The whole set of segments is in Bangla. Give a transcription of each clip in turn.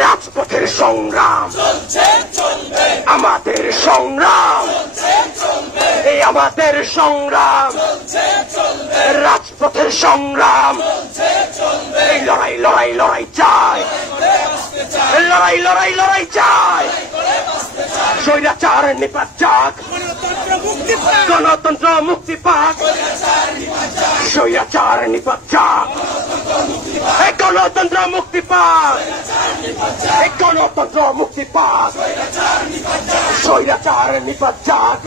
রাজপথের সংগ্রাম আমাদের সংগ্রাম এই আমাদের সংগ্রাম রাজপথের সংগ্রাম এই লড়াই লড়াই লড়াই চাই লড়াই লড়াই লড়াই চাই স্বৈরাচার নিপাত যাক গণতন্ত্র মুক্তি পাক স্বৈরাচার নিপাত যাক গণতন্ত্র মুক্তি পাক গণতন্ত্র মুক্তি পাক স্বৈরাচার নিপাত যাক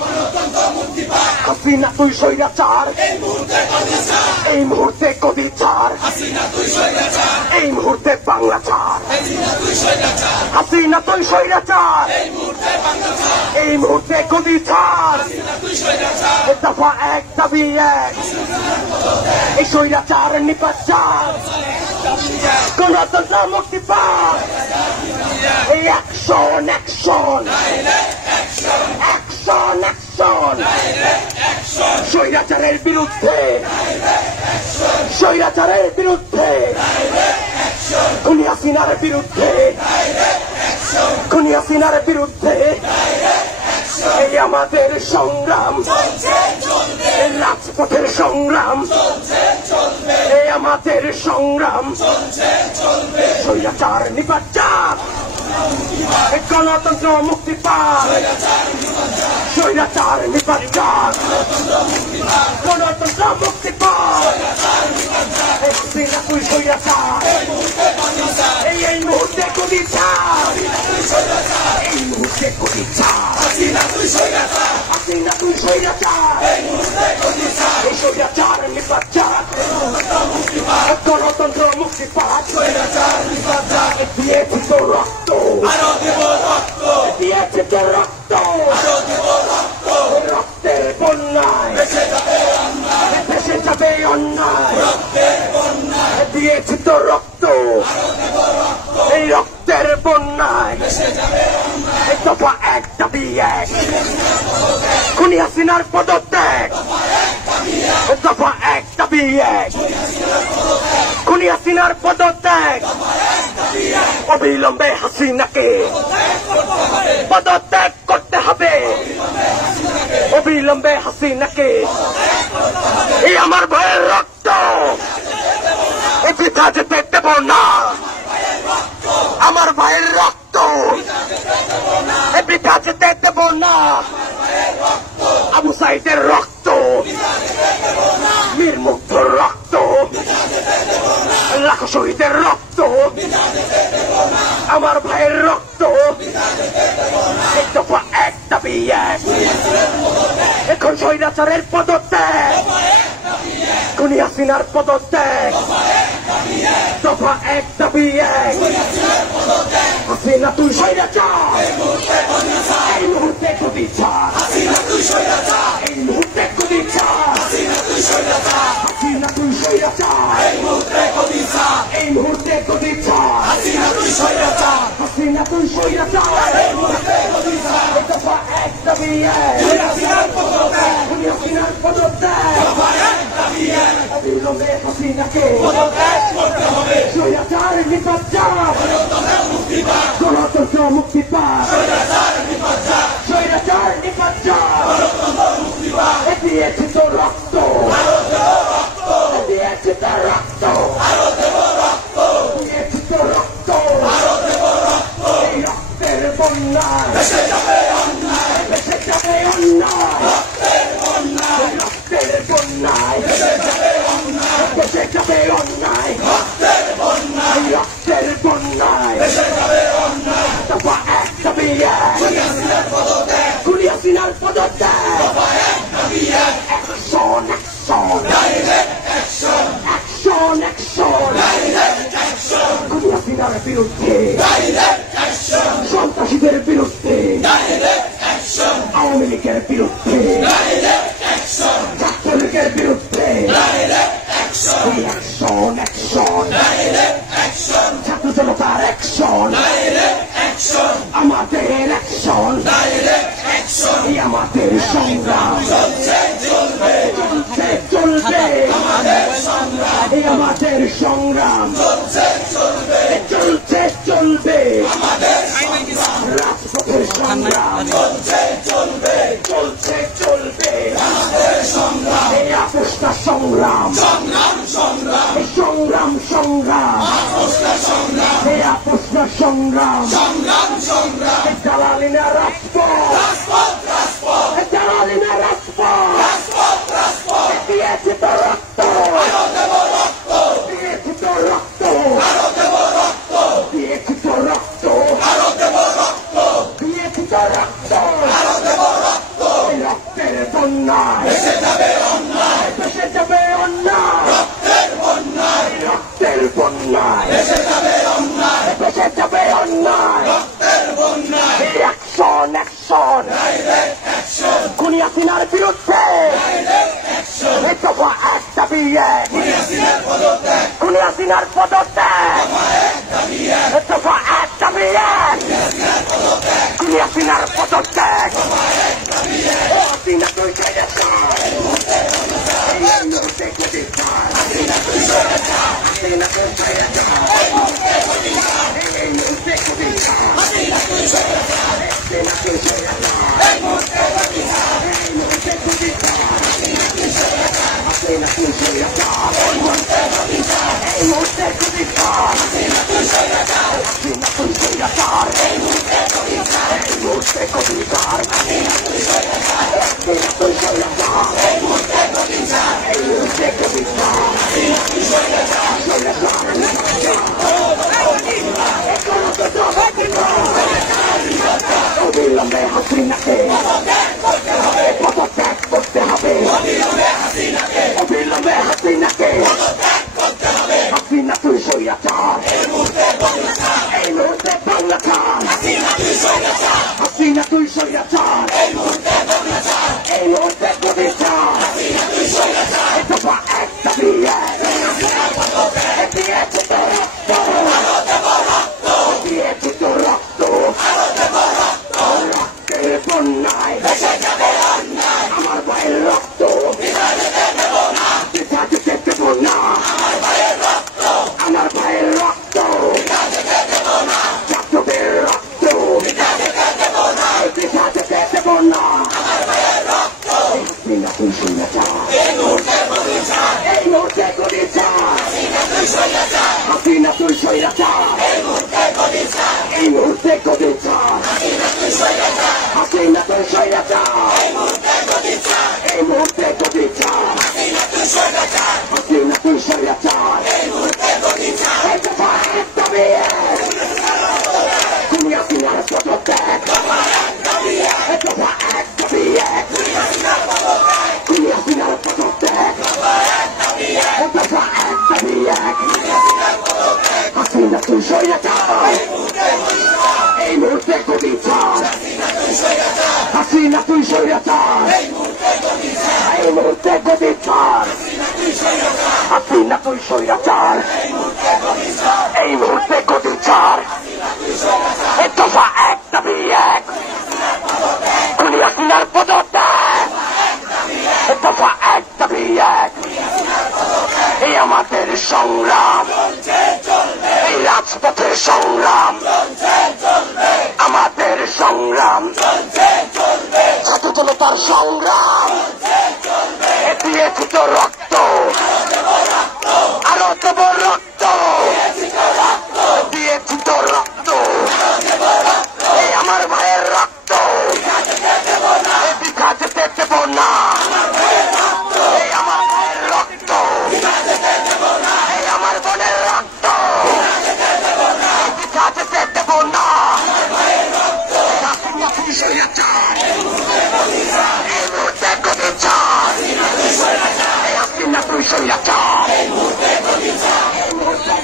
হাসিনা তুই স্বৈরাচার এই মুহূর্তে গদি ছাড় এই মুহূর্তে বাংলা ছাড় হাসিনা তুই স্বৈরাচার এই মুহূর্তে গদি ছাড় দফা এক দাবি এক এই স্বৈরাচার নিপাত যাক গণতন্ত্র মুক্তি পাক এই অ্যাকশন অ্যাকশন অ্যাকশন অ্যাকশন স্বৈরাচারের বিরুদ্ধে স্বৈরাচারের বিরুদ্ধে খুনি হাসিনার বিরুদ্ধে খুনি হাসিনার বিরুদ্ধে এই আমাদের সংগ্রাম এই রাজপথের সংগ্রাম এই আমাদের সংগ্রাম স্বৈরাচার নিপাত যাক গণতন্ত্র মুক্তি পাক স্বৈরাচার নিপাত যাক গণতন্ত্র মুক্তি পাক হাসিনা তুই স্বৈরাচার এই মুহূর্তে গদি ছাড় এই মুহূর্তে গদি ছাড় হাসিনা তুই স্বৈরাচার এই স্বৈরাচার নিপাত যাক গণতন্ত্র মুক্তি পাক দিয়েছি তো রক্ত দিয়েছি তো রক্ত রক্তের বন্যায় ভেসে যাবে অন্যায় দিয়েছি তো রক্ত এই রক্তের বন্যায় দফা এক দাবি এক খুনি হাসিনার পদত্যাগ দফা এক দাবি এক খুনি হাসিনার পদত্যাগ অবিলম্বে হাসিনাকে পদত্যাগ করতে হবে অবিলম্বে হাসিনাকে এই আমার ভাইয়ের রক্ত বৃথা যেতে দেব না আমার ভাইয়ের রক্ত বৃথা যেতে দেব না আবু সাইদের রক্ত মীর মুগ্ধর রক্ত লাখো শহীদের রক্ত আমার ভাইয়ের রক্ত এক দফা এক দাবি এক এখন স্বৈরাচারের পদত্যাগ খুনি হাসিনার পদত্যাগ দফা এক দাবি এক হাসিনা তুই স্বৈরাচার, এই মুহূর্তে গদি ছাড়, হাসিনা তুই স্বৈরাচার, এই মুহূর্তে গদি ছাড়, হাসিনা তুই স্বৈরাচার, হাসিনা তুই স্বৈরাচার, এই মুহূর্তে গদি ছাড়, এই মুহূর্তে গদি ছাড়, হাসিনা তুই স্বৈরাচার, হাসিনা তুই স্বৈরাচার, এই মুহূর্তে গদি ছাড়, দফা এক দাবি এক, হাসিনার পদত্যাগ, হাসিনার পদত্যাগ, দফা এক দাবি এক, অবিলম্বে হাসিনাকে পদত্যাগ করতে হবে, স্বৈরাচার নিপাত গণতন্ত্র মুক্তি পাক, স্বৈরাচার নিপাত দিয়েছে তো রক্ত, দিয়েছে তার রক্ত, দিয়েছে তো রক্ত, এই রক্তের বন্যায় ভেসে যাবে অন্যায়, ভেসে যাবে অন্যায়, রক্তের বন্যায় ভেসে যাবে অন্যায়, ভেসে যাবে অন্যায়, রক্তের বন্যায়, রক্তের বন্যায় ভেসে যাবে অন্যায়, দফা এক দাবি এক, খুনি হাসিনার পদত্যাগ, দফা এক দাবি এক, action action, direct action, action action, direct action, খুনি হাসিনার বিরুদ্ধে ডাইরেক্ট অ্যাকশন, সন্ত্রাসীদের বিরুদ্ধে ডাইরেক্ট অ্যাকশন, আওয়ামী লীগের বিরুদ্ধে ডাইরেক্ট অ্যাকশন, ছাত্রলীগের বিরুদ্ধে direct action, action action, direct action, ছাত্র জনতার অ্যাকশন, ডাইরেক্ট অ্যাকশন, আমাদের অ্যাকশন, ডাইরেক্ট অ্যাকশন, আমাদের সংগ্রাম চলছে চলবে, চলছে চলবে, আমাদের সংগ্রাম, আমাদের সংগ্রাম চলছে চলবে, চলছে চলবে, আমাদের সংগ্রাম, রাজপথের সংগ্রাম চলছে চলবে, চলছে চলবে, আমাদের সংগ্রাম, এই আপোষটা সংগ্রাম, সংগ্রাম সংগ্রাম, সংগ্রাম সংগ্রাম, আপোষটা সংগ্রাম, এই আপোষটা সংগ্রাম, সংগ্রাম সংগ্রাম, জালালিনা রাজপথ, রাজপথ রাজপথ, জালালিনা রাজপথ, রাজপথ রাজপথ, দিয়েছে তো রক্ত, আরো দেব রক্ত, দিয়েছে তো রক্ত, আরো দেব রক্ত, দিয়েছে তো রক্ত, আরো দেব রক্ত, দিয়েছে তো রক্ত, আরো দেব রক্ত, রক্তের বন্যায় ভেসে যাবে অন্যায়, ভেসে যাবে অন্যায়, রক্তের বন্যায়, রক্তের বন্যায় ভেসে যাবে অন্যায়, ভেসে যাবে অন্যায়, রক্তের বন্যায়, অ্যাকশন অ্যাকশন, ডাইরেক্ট অ্যাকশন, খুনি হাসিনার বিরুদ্ধে ডাইরেক্ট অ্যাকশন, দফা এক দাবি এক, খুনি হাসিনার পদত্যাগ, খুনি হাসিনার পদত্যাগ, দফা এক দাবি এক, দফা এক দাবি এক, খুনি হাসিনার পদত্যাগ, দফা এক দাবি এক, হাসিনা তুই স্বৈরাচার, এই মুহূর্তে গদি ছাড়, হাসিনা তুই স্বৈরাচার, হাসিনা তুই স্বৈরাচার, এই মুহূর্তে গদি ছাড়, এই মুহূর্তে গদি ছাড়, হাসিনা তুই স্বৈরাচার, হাসিনা তুই স্বৈরাচার, এই মুহূর্তে গদি ছাড়, এই মুহূর্তে গদি ছাড়, হাসিনা তুই স্বৈরাচার, হাসিনা তুই স্বৈরাচার, এই মুহূর্তে গদি ছাড়, এই মুহূর্তে গদি ছাড়, হাসিনা তুই স্বৈরাচার, হাসিনা তুই স্বৈরাচার, এই মুহূর্তে গদি ছাড়, এই মুহূর্তে গদি ছাড়, হাসিনা তুই স্বৈরাচার, হাসিনা তুই স্বৈরাচার, এই মুহূর্তে গদি ছাড়, এই মুহূর্তে গদি ছাড়, হাসিনা তুই স্বৈরাচার, স্বৈরাচার অবিলম্বে হাসিনাকে পদত্যাগ করতে হবে, অবিলম্বে হাসিনাকে, অবিলম্বে হাসিনাকে পদত্যাগ করতে হবে, হাসিনা তুই স্বৈরাচার, এই মুহূর্তে বাংলা ছাড়, এই মুহূর্তে বাংলা ছাড়, হাসিনা তুই স্বৈরাচার, হাসিনা তুই স্বৈরাচার, এই মুহূর্তে বাংলা ছাড়, এই মুহূর্তে গদি ছাড়, হাসিনা তুই স্বৈরাচার, দফা এক দাবি এক, হাসিনার পদত্যাগ, দিয়েছে তো রক্ত, আরো দেব রক্ত, দিয়েছে তো রক্ত, আরো দেব রক্ত, রক্তের বন্যায় ভেসে যাবে অন্যায়, আমার ভাইয়ের রক্ত বিনা যেতে দেব না, বিনা যেতে দেব না, আমার ভাইয়ের রক্ত, আমার ভাইয়ের রক্ত বিনা যেতে দেব না, ছাত্রদের রক্ত বিনা যেতে দেব না, বিনা যেতে দেব না, আমার ভাইয়ের রক্ত, হাসিনা তুই স্বৈরাচার, এই মুহূর্তে গদি ছাড়, এই মুহূর্তে গদি ছাড়, হাসিনা তুই স্বৈরাচার, হাসিনা তুই স্বৈরাচার, এই মুহূর্তে গদি ছাড়, এই মুহূর্তে গদি ছাড়, হাসিনা তুই স্বৈরাচার, হাসিনা তুই স্বৈরাচার, এই মুহূর্তে গদি ছাড়, এই মুহূর্তে গদি ছাড়, হাসিনা তুই স্বৈরাচার, হাসিনা তুই স্বৈরাচার, এই মুহূর্তে গদি ছাড়, এই দফা এক দাবি এক, খুনি হাসিনার পদত্যাগ, দফা এক দাবি এক, দফা এক দাবি এক, খুনি হাসিনার পদত্যাগ, খুনি হাসিনার পদত্যাগ, দফা এক দাবি এক, দফা এক দাবি এক, খুনি হাসিনার পদত্যাগ, হাসিনা তুই স্বৈরাচার, এই মুহূর্তে গদি ছাড়, মুহূর্তে গতি চার, হাসিনা তুই স্বৈরাচার, এই মুহূর্তে গতি চার, হাসিনা তুই স্বৈরাচার, এই মুহূর্তে গতি চার, দফা এক দাবি এক, খুনি হাসিনার পদত্যাগ, দফা এক দাবি এক, এই আমাদের সংগ্রাম, এই রাজপথের সংগ্রাম, আমাদের সংগ্রাম, ছাত্র জনতার সংগ্রাম, দিয়েছি তো রক্ত, আরো দেব রক্ত, দিয়েছি তো রক্ত, এই আমার ভাইয়ের রক্ত, বিঘা যেতে দেব না, এই আমার ভাইয়ের রক্ত, এই আমার বোনের রক্ত, বিঘা যেতে দেব না, এই মুহূর্তে গতি চার, হাসিনা তুই স্বৈরাচার, এই মুহূর্তে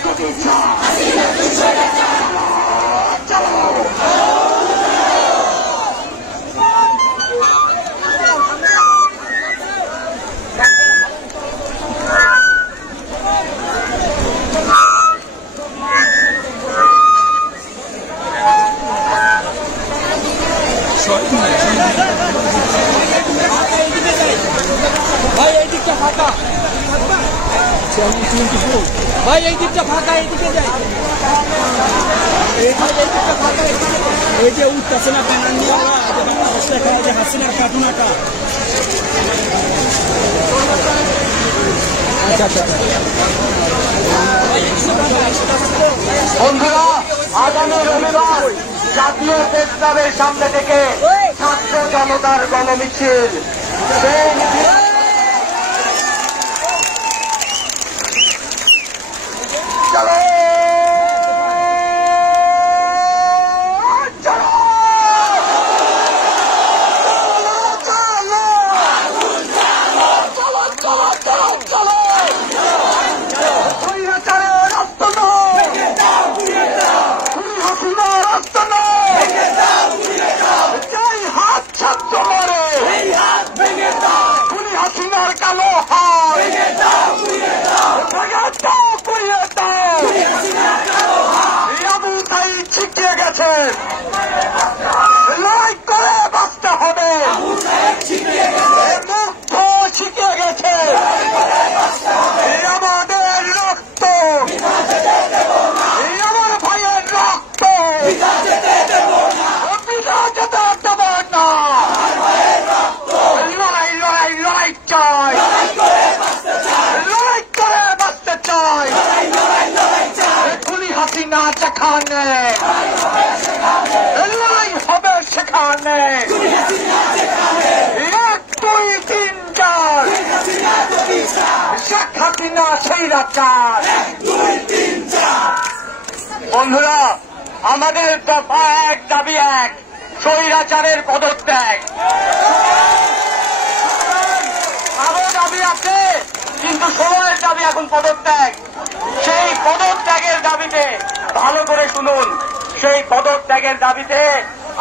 গতি চার, চলো ভাই এই দিকটা ফাঁকা, ভাই এই দিকটা ফাঁকা, এইদিকে যাই, এই দিকটা ফাঁকা, এই যে উঠতেছে না ব্যানার নিয়ে বাংলাদেশ লেখা যে হাসিনার কাটুনাটা। বন্ধুরা, আগামী রবিবার জাতীয় প্রেস ক্লাবের সামনে থেকে ছাত্র জনতার গণমিছিল, সেই মিছিল চলো কালো হাত ছিটিয়ে গেছে, লড়াই করে বাঁচতে হবে, মুক্ত ছিটিয়ে গেছে, আমাদের রক্ত, আমার ভাইয়ের রক্ত, পিতা যেতে দেব না, লড়াই লড়াই লড়াই চাই, লড়াই করে বাঁচতে চাই, খুনি হাসিনা যেখানে, লড়াই হবে সেখানে, 1 2 3 4, শেখ হাসিনা স্বৈরাচার। বন্ধুরা, আমাদের দফা এক দাবি এক, স্বৈরাচারের পদত্যাগ। আরো দাবি আছে, কিন্তু সময়ের দাবি এখন পদত্যাগ। সেই পদত্যাগের দাবিতে ভালো করে শুনুন, সেই পদত্যাগের দাবিতে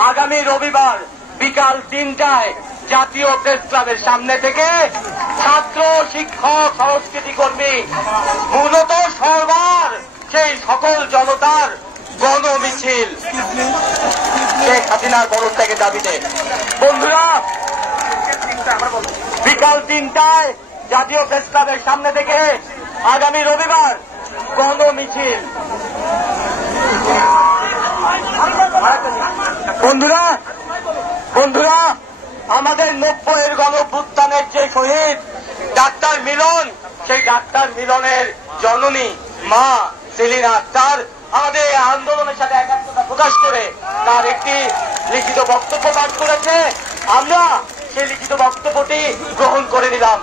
আগামী রবিবার বিকাল 3টায় জাতীয় প্রেস ক্লাবের সামনে থেকে ছাত্র, শিক্ষক, সংস্কৃতি কর্মী, মূলত সরকার সেই সকল জনতার গণমিছিল শেখ হাসিনার পদত্যাগের দাবিতে। বন্ধুরা, বিকাল 3টায় জাতীয় প্রেস ক্লাবের সামনে থেকে আগামী রবিবার গণমিছিল। বন্ধুরা বন্ধুরা আমাদের 90-এর গণঅভ্যুত্থানের যে শহীদ ডাক্তার মিলন, সেই ডাক্তার মিলনের জননী মা সেলিনা আক্তার আমাদের এই আন্দোলনের সাথে একাত্মতা প্রকাশ করে তার একটি লিখিত বক্তব্য পাঠ করেছে। আমরা সেই লিখিত বক্তব্যটি গ্রহণ করে নিলাম।